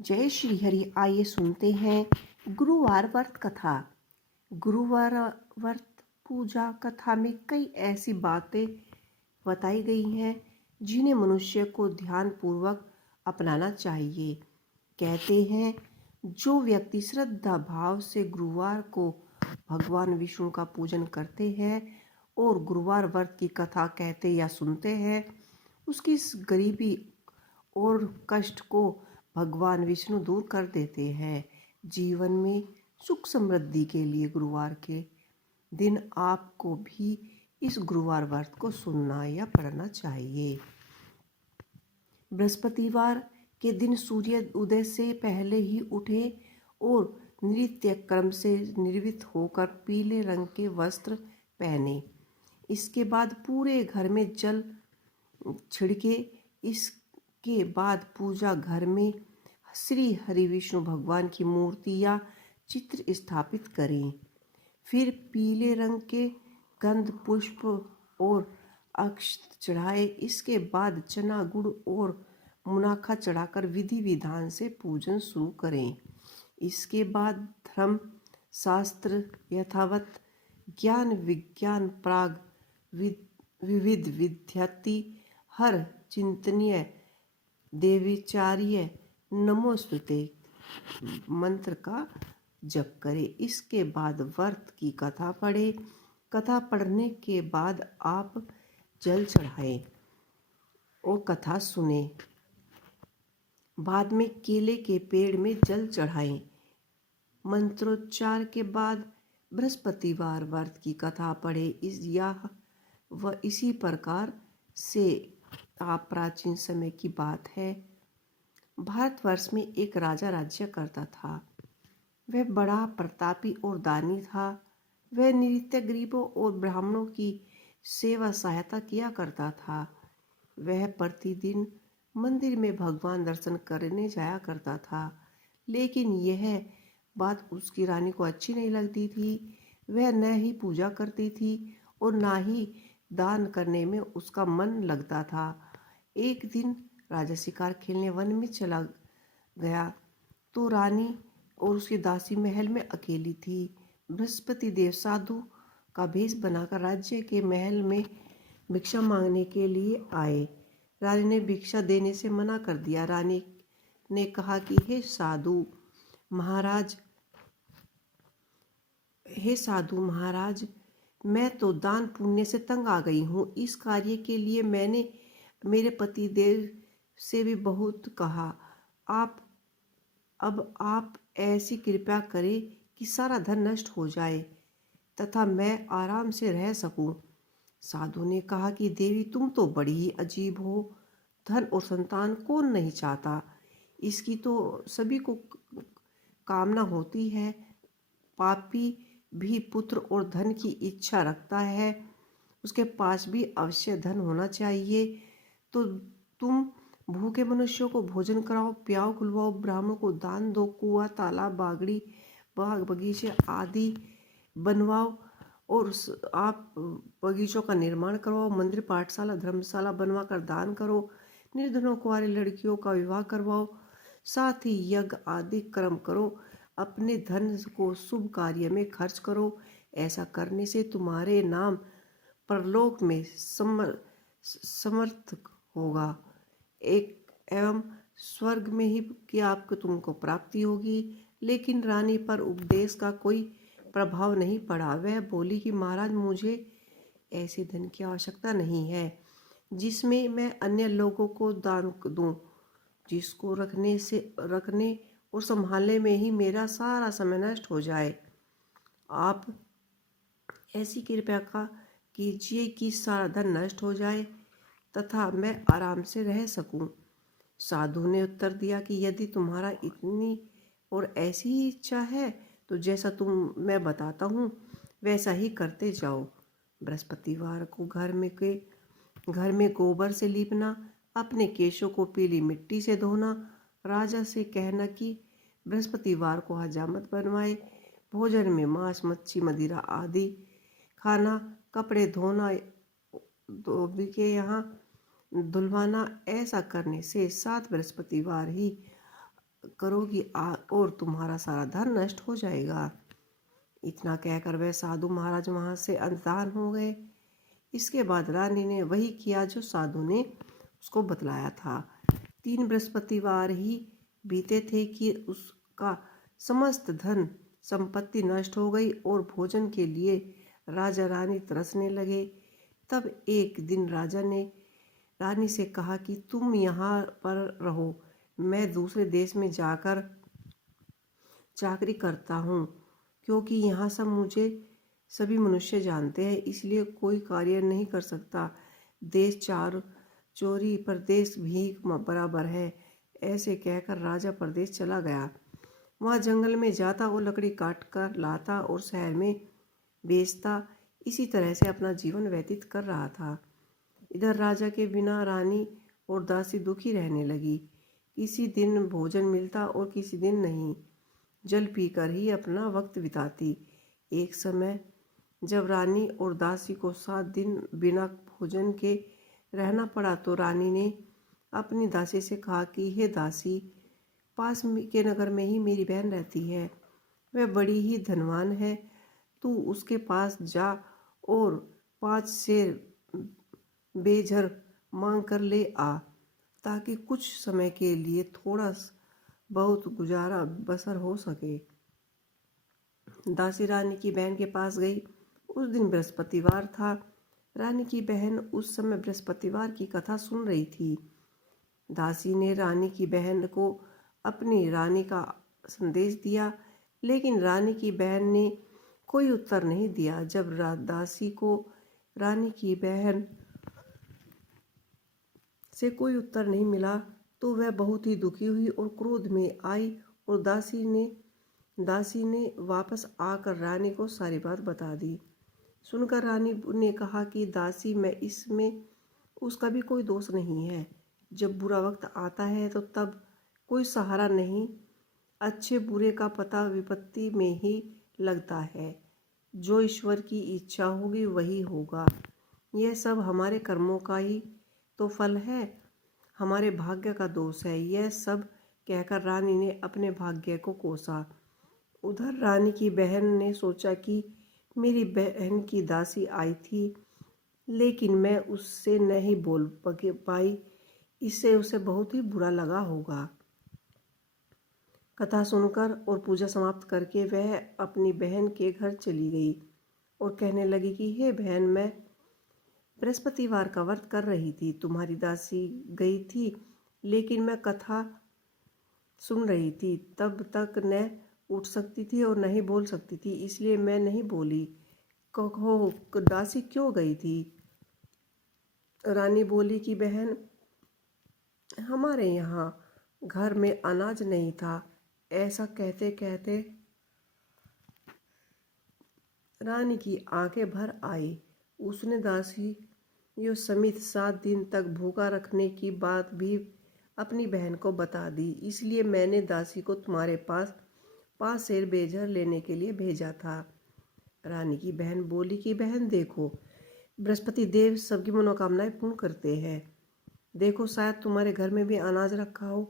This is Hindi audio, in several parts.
जय श्री हरि। आइए सुनते हैं गुरुवार व्रत कथा। गुरुवार व्रत पूजा कथा में कई ऐसी बातें बताई गई हैं जिन्हें मनुष्य को ध्यान पूर्वक अपनाना चाहिए। कहते हैं, जो व्यक्ति श्रद्धा भाव से गुरुवार को भगवान विष्णु का पूजन करते हैं और गुरुवार व्रत की कथा कहते या सुनते हैं, उसकी इस गरीबी और कष्ट को भगवान विष्णु दूर कर देते हैं। जीवन में सुख समृद्धि के लिए गुरुवार के दिन आपको भी इस गुरुवार व्रत को सुनना या पढ़ना चाहिए। बृहस्पतिवार के दिन सूर्य उदय से पहले ही उठे और नित्य कर्म से निर्वृत्त होकर पीले रंग के वस्त्र पहने। इसके बाद पूरे घर में जल छिड़के। इसके बाद पूजा घर में श्री हरि विष्णु भगवान की मूर्ति या चित्र स्थापित करें। फिर पीले रंग के गंध पुष्प और अक्षत चढ़ाए। इसके बाद चना गुड़ और मुनाखा चढ़ाकर विधि विधान से पूजन शुरू करें। इसके बाद धर्म शास्त्र यथावत ज्ञान विज्ञान प्राग विविध विद्यार्थी हर चिंतनीय देवीचार्य नमोस्तुते मंत्र का जप करें। इसके बाद व्रत की कथा पढ़े। कथा पढ़ने के बाद आप जल चढ़ाएं और कथा सुने। बाद में केले के पेड़ में जल चढ़ाएं। मंत्रोच्चार के बाद बृहस्पतिवार व्रत की कथा पढ़े। इसी प्रकार से आप प्राचीन समय की बात है, भारतवर्ष में एक राजा राज्य करता था। वह बड़ा प्रतापी और दानी था। वह नित्य गरीबों और ब्राह्मणों की सेवा सहायता किया करता था। वह प्रतिदिन मंदिर में भगवान दर्शन करने जाया करता था, लेकिन यह बात उसकी रानी को अच्छी नहीं लगती थी। वह न ही पूजा करती थी और न ही दान करने में उसका मन लगता था। एक दिन राजा शिकार खेलने वन में चला गया तो रानी और उसकी दासी महल में अकेली थी। बृहस्पति देव साधु का भेष बनाकर राज्य के महल में भिक्षा मांगने के लिए आए। रानी ने भिक्षा देने से मना कर दिया। रानी ने कहा कि हे साधु महाराज, मैं तो दान पुण्य से तंग आ गई हूँ। इस कार्य के लिए मैंने मेरे पति देव से भी बहुत कहा। आप ऐसी कृपा करें कि सारा धन नष्ट हो जाए तथा मैं आराम से रह सकूं। साधु ने कहा कि देवी, तुम तो बड़ी ही अजीब हो। धन और संतान कौन नहीं चाहता, इसकी तो सभी को कामना होती है। पापी भी पुत्र और धन की इच्छा रखता है, उसके पास भी अवश्य धन होना चाहिए। तो तुम भूखे मनुष्यों को भोजन कराओ, प्याओ, खुलवाओ, ब्राह्मणों को दान दो, कुआं तालाब बागड़ी बाग बगीचे आदि बनवाओ और आप बगीचों का निर्माण करवाओ, मंदिर पाठशाला धर्मशाला बनवा कर दान करो, निर्धनों कुंवारी लड़कियों का विवाह करवाओ, साथ ही यज्ञ आदि कर्म करो, अपने धन को शुभ कार्य में खर्च करो। ऐसा करने से तुम्हारे नाम परलोक में समर्थ होगा एवं स्वर्ग में ही कि आपको तुमको प्राप्ति होगी। लेकिन रानी पर उपदेश का कोई प्रभाव नहीं पड़ा। वह बोली कि महाराज, मुझे ऐसे धन की आवश्यकता नहीं है जिसमें मैं अन्य लोगों को दान दूं, जिसको रखने और संभालने में ही मेरा सारा समय नष्ट हो जाए। आप ऐसी कृपा का कीजिए कि सारा धन नष्ट हो जाए तथा मैं आराम से रह सकूं। साधु ने उत्तर दिया कि यदि तुम्हारा इतनी और ऐसी ही इच्छा है तो जैसा मैं बताता हूँ वैसा ही करते जाओ। बृहस्पतिवार को घर में गोबर से लीपना, अपने केशों को पीली मिट्टी से धोना, राजा से कहना कि बृहस्पतिवार को हजामत बनवाए, भोजन में मांस मच्छी मदिरा आदि खाना, कपड़े धोना, धोबी के यहाँ धुलवाना। ऐसा करने से 7 बृहस्पतिवार ही करोगी और तुम्हारा सारा धन नष्ट हो जाएगा। इतना कहकर वह साधु महाराज वहां से अंतर्धान हो गए। इसके बाद रानी ने वही किया जो साधु ने उसको बतलाया था। 3 बृहस्पतिवार ही बीते थे कि उसका समस्त धन संपत्ति नष्ट हो गई और भोजन के लिए राजा रानी तरसने लगे। तब एक दिन राजा ने रानी से कहा कि तुम यहाँ पर रहो, मैं दूसरे देश में जाकर चाकरी करता हूँ, क्योंकि यहाँ सब मुझे सभी मनुष्य जानते हैं, इसलिए कोई कार्य नहीं कर सकता। देश चार चोरी परदेश भीख बराबर है। ऐसे कहकर राजा परदेश चला गया। वह जंगल में जाता और लकड़ी काट कर लाता और शहर में बेचता। इसी तरह से अपना जीवन व्यतीत कर रहा था। इधर राजा के बिना रानी और दासी दुखी रहने लगी। किसी दिन भोजन मिलता और किसी दिन नहीं। जल पीकर ही अपना वक्त बिताती। एक समय जब रानी और दासी को 7 दिन बिना भोजन के रहना पड़ा तो रानी ने अपनी दासी से कहा कि हे दासी, पास के नगर में ही मेरी बहन रहती है, वह बड़ी ही धनवान है, तू उसके पास जा और 5 सेर बेझर मांग कर ले आ, ताकि कुछ समय के लिए थोड़ा बहुत गुजारा बसर हो सके। दासी रानी की बहन के पास गई। उस दिन बृहस्पतिवार था। रानी की बहन उस समय बृहस्पतिवार की कथा सुन रही थी। दासी ने रानी की बहन को अपनी रानी का संदेश दिया, लेकिन रानी की बहन ने कोई उत्तर नहीं दिया। जब दासी को रानी की बहन से कोई उत्तर नहीं मिला तो वह बहुत ही दुखी हुई और क्रोध में आई और दासी ने वापस आकर रानी को सारी बात बता दी। सुनकर रानी ने कहा कि दासी, मैं इसमें उसका भी कोई दोष नहीं है। जब बुरा वक्त आता है तो तब कोई सहारा नहीं, अच्छे बुरे का पता विपत्ति में ही लगता है। जो ईश्वर की इच्छा होगी वही होगा। यह सब हमारे कर्मों का ही तो फल है, हमारे भाग्य का दोष है। यह सब कहकर रानी ने अपने भाग्य को कोसा। उधर रानी की बहन ने सोचा कि मेरी बहन की दासी आई थी, लेकिन मैं उससे नहीं बोल पाई, इससे उसे बहुत ही बुरा लगा होगा। कथा सुनकर और पूजा समाप्त करके वह अपनी बहन के घर चली गई और कहने लगी कि हे बहन, मैं बृहस्पतिवार का व्रत कर रही थी, तुम्हारी दासी गई थी, लेकिन मैं कथा सुन रही थी, तब तक न उठ सकती थी और नहीं बोल सकती थी, इसलिए मैं नहीं बोली। कहो दासी क्यों गई थी? रानी बोली कि बहन, हमारे यहाँ घर में अनाज नहीं था। ऐसा कहते कहते रानी की आंखें भर आई। उसने दासी यो समित 7 दिन तक भूखा रखने की बात भी अपनी बहन को बता दी। इसलिए मैंने दासी को तुम्हारे पास 5 सेर बेझर लेने के लिए भेजा था। रानी की बहन बोली कि बहन देखो, बृहस्पति देव सबकी मनोकामनाएं पूर्ण करते हैं। देखो, शायद तुम्हारे घर में भी अनाज रखा हो।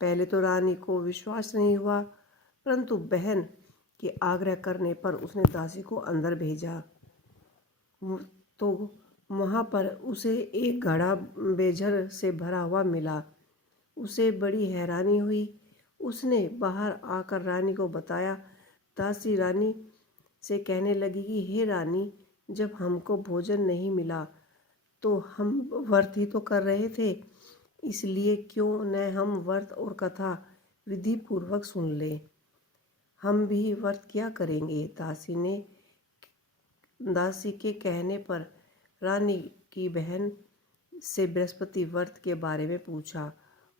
पहले तो रानी को विश्वास नहीं हुआ, परंतु बहन के आग्रह करने पर उसने दासी को अंदर भेजा तो वहाँ पर उसे एक घड़ा बेझर से भरा हुआ मिला। उसे बड़ी हैरानी हुई। उसने बाहर आकर रानी को बताया। दासी रानी से कहने लगी कि हे रानी, जब हमको भोजन नहीं मिला तो हम व्रत ही तो कर रहे थे, इसलिए क्यों न हम व्रत और कथा विधि पूर्वक सुन लें। हम भी व्रत क्या करेंगे। दासी के कहने पर रानी की बहन से बृहस्पति व्रत के बारे में पूछा।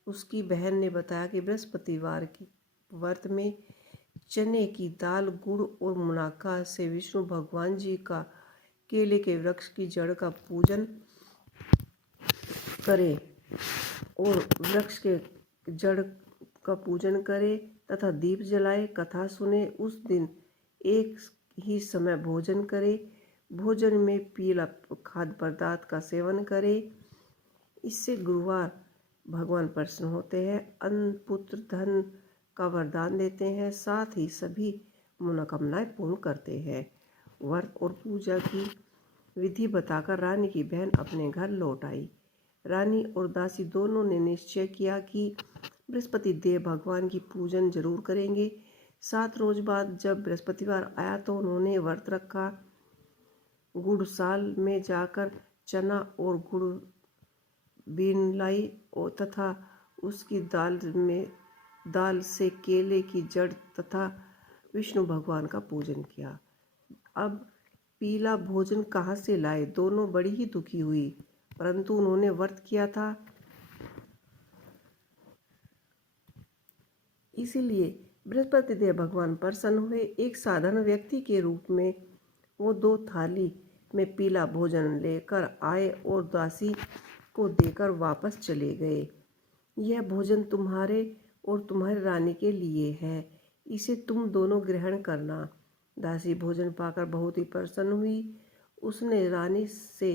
उसकी बहन ने बताया कि बृहस्पतिवार की व्रत में चने की दाल, गुड़ और मुनक्का से विष्णु भगवान जी का केले के वृक्ष की जड़ का पूजन करे और वृक्ष के जड़ का पूजन करे तथा दीप जलाए, कथा सुने। उस दिन एक ही समय भोजन करे। भोजन में पीला खाद्य पदार्थ का सेवन करे। इससे गुरुवार भगवान प्रसन्न होते हैं, अन्न पुत्र धन का वरदान देते हैं, साथ ही सभी मनोकामनाएं पूर्ण करते हैं। व्रत और पूजा की विधि बताकर रानी की बहन अपने घर लौट आई। रानी और दासी दोनों ने निश्चय किया कि बृहस्पति देव भगवान की पूजन जरूर करेंगे। 7 रोज बाद जब बृहस्पतिवार आया तो उन्होंने व्रत रखा। गुड़साल में जाकर चना और गुड़ बीन लाई और तथा उसकी दाल से केले की जड़ तथा विष्णु भगवान का पूजन किया। अब पीला भोजन कहाँ से लाए? दोनों बड़ी ही दुखी हुई, परंतु उन्होंने व्रत किया था, इसीलिए बृहस्पति देव भगवान प्रसन्न हुए। एक साधारण व्यक्ति के रूप में वो 2 थाली में पीला भोजन लेकर आए और दासी को देकर वापस चले गए। यह भोजन तुम्हारे और तुम्हारी रानी के लिए है, इसे तुम दोनों ग्रहण करना। दासी भोजन पाकर बहुत ही प्रसन्न हुई। उसने रानी से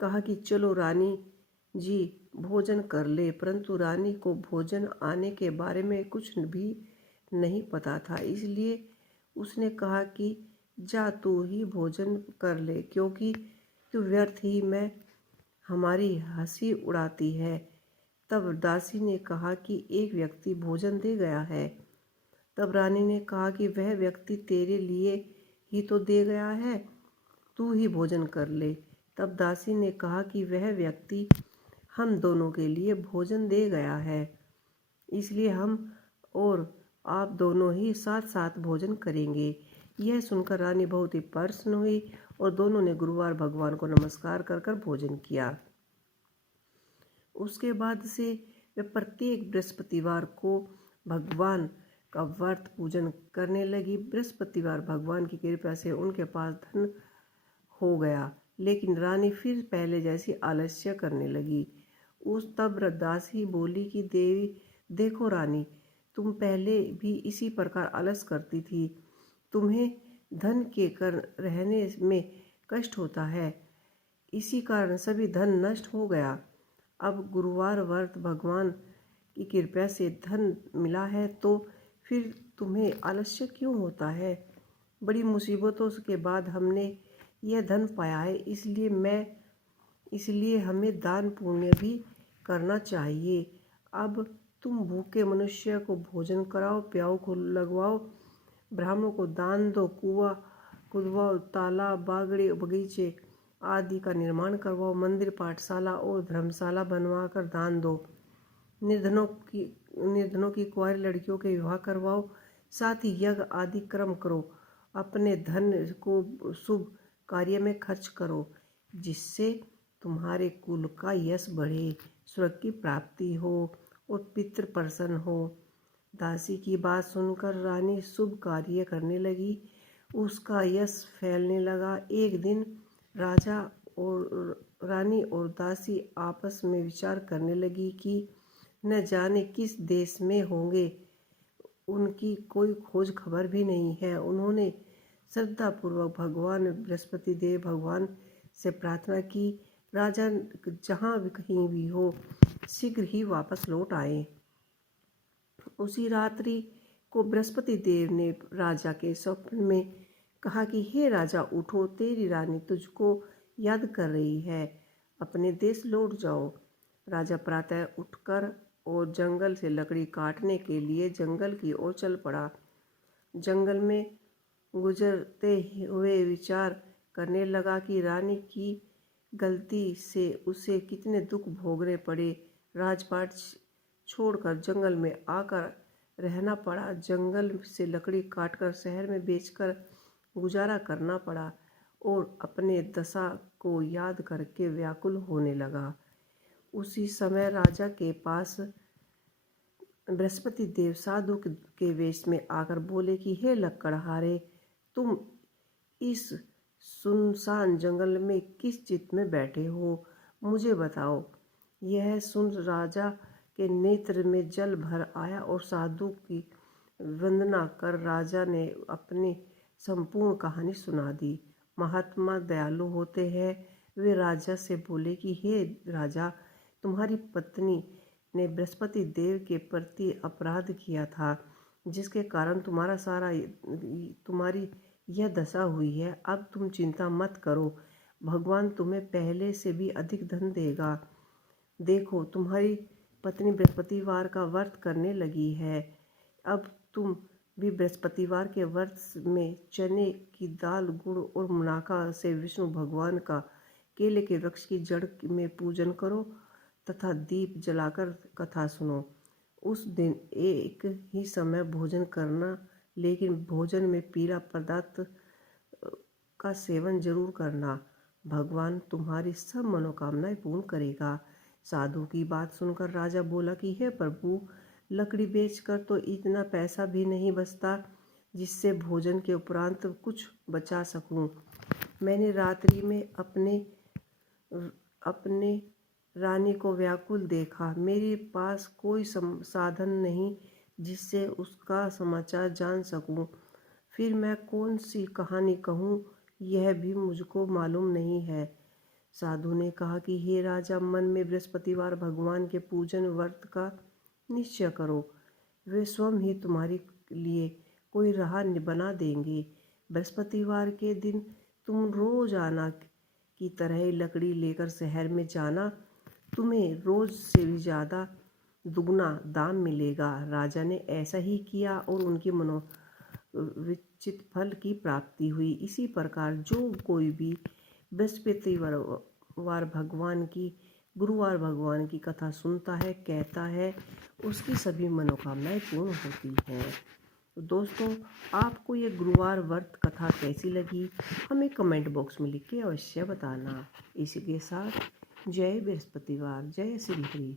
कहा कि चलो रानी जी भोजन कर ले, परंतु रानी को भोजन आने के बारे में कुछ भी नहीं पता था, इसलिए उसने कहा कि जा तू ही भोजन कर ले, क्योंकि तू व्यर्थ ही में हमारी हंसी उड़ाती है। तब दासी ने कहा कि एक व्यक्ति भोजन दे गया है। तब रानी ने कहा कि वह व्यक्ति तेरे लिए ही तो दे गया है, तू ही भोजन कर ले। तब दासी ने कहा कि वह व्यक्ति हम दोनों के लिए भोजन दे गया है, इसलिए हम और आप दोनों ही साथ साथ भोजन करेंगे। यह सुनकर रानी बहुत ही प्रसन्न हुई और दोनों ने गुरुवार भगवान को नमस्कार कर कर भोजन किया। उसके बाद से वे प्रत्येक बृहस्पतिवार को भगवान का व्रत पूजन करने लगी। बृहस्पतिवार भगवान की कृपा से उनके पास धन हो गया, लेकिन रानी फिर पहले जैसी आलस्य करने लगी। तब दासी बोली कि देवी देखो रानी, तुम पहले भी इसी प्रकार आलस करती थी, तुम्हें धन के कर रहने में कष्ट होता है, इसी कारण सभी धन नष्ट हो गया। अब गुरुवार व्रत भगवान की कृपा से धन मिला है तो फिर तुम्हें आलस्य क्यों होता है? बड़ी मुसीबतों के बाद हमने यह धन पाया है, इसलिए हमें दान पुण्य भी करना चाहिए। अब तुम भूखे मनुष्य को भोजन कराओ, प्याऊ को लगवाओ, ब्राह्मणों को दान दो, कुआं खुदवाओ, तालाब बागड़े बगीचे आदि का निर्माण करवाओ, मंदिर पाठशाला और धर्मशाला बनवाकर दान दो, निर्धनों की कुंवारी लड़कियों के विवाह करवाओ, साथ ही यज्ञ आदि कर्म करो, अपने धन को शुभ कार्य में खर्च करो, जिससे तुम्हारे कुल का यश बढ़े, स्वर्ग की प्राप्ति हो और पितृ प्रसन्न हो। दासी की बात सुनकर रानी शुभ कार्य करने लगी, उसका यश फैलने लगा। एक दिन राजा और रानी और दासी आपस में विचार करने लगी कि न जाने किस देश में होंगे, उनकी कोई खोज खबर भी नहीं है। उन्होंने श्रद्धापूर्वक भगवान बृहस्पति देव भगवान से प्रार्थना की, राजा जहाँ भी कहीं भी हो शीघ्र ही वापस लौट आए। उसी रात्रि को बृहस्पति देव ने राजा के स्वप्न में कहा कि हे राजा उठो, तेरी रानी तुझको याद कर रही है, अपने देश लौट जाओ। राजा प्रातः उठकर और जंगल से लकड़ी काटने के लिए जंगल की ओर चल पड़ा। जंगल में गुजरते हुए विचार करने लगा कि रानी की गलती से उसे कितने दुख भोगने पड़े। राजपाट छोड़कर जंगल में आकर रहना पड़ा, जंगल से लकड़ी काटकर शहर में बेचकर गुजारा करना पड़ा और अपने दशा को याद करके व्याकुल होने लगा। उसी समय राजा के पास बृहस्पति देव साधु के वेश में आकर बोले कि हे लकड़हारे, तुम इस सुनसान जंगल में किस चित्त में बैठे हो, मुझे बताओ। यह सुन राजा के नेत्र में जल भर आया और साधु की वंदना कर राजा ने अपनी संपूर्ण कहानी सुना दी। महात्मा दयालु होते हैं। वे राजा से बोले कि हे राजा, तुम्हारी पत्नी ने बृहस्पति देव के प्रति अपराध किया था, जिसके कारण तुम्हारी यह दशा हुई है। अब तुम चिंता मत करो, भगवान तुम्हें पहले से भी अधिक धन देगा। देखो, तुम्हारी पत्नी बृहस्पतिवार का व्रत करने लगी है। अब तुम भी बृहस्पतिवार के व्रत में चने की दाल, गुड़ और मुनाका से विष्णु भगवान का केले के वृक्ष की जड़ में पूजन करो तथा दीप जलाकर कथा सुनो। उस दिन एक ही समय भोजन करना, लेकिन भोजन में पीला पदार्थ का सेवन जरूर करना। भगवान तुम्हारी सब मनोकामनाएं पूर्ण करेगा। साधु की बात सुनकर राजा बोला कि हे प्रभु, लकड़ी बेचकर तो इतना पैसा भी नहीं बचता जिससे भोजन के उपरांत कुछ बचा सकूं। मैंने रात्रि में अपने रानी को व्याकुल देखा। मेरे पास कोई साधन नहीं जिससे उसका समाचार जान सकूं। फिर मैं कौन सी कहानी कहूँ, यह भी मुझको मालूम नहीं है। साधु ने कहा कि हे राजा, मन में बृहस्पतिवार भगवान के पूजन व्रत का निश्चय करो। वे स्वयं ही तुम्हारे लिए कोई राह बना देंगे। बृहस्पतिवार के दिन तुम रोजाना की तरह लकड़ी लेकर शहर में जाना। तुम्हें रोज से भी ज़्यादा दुगना दाम मिलेगा। राजा ने ऐसा ही किया और उनकी मनोविचित फल की प्राप्ति हुई। इसी प्रकार जो कोई भी बृहस्पतिवार गुरुवार भगवान की कथा सुनता है, कहता है, उसकी सभी मनोकामनाएं पूर्ण होती हैं। तो दोस्तों, आपको ये गुरुवार व्रत कथा कैसी लगी, हमें कमेंट बॉक्स में लिख के अवश्य बताना। इसी के साथ जय बृहस्पतिवार, जय श्री हरि।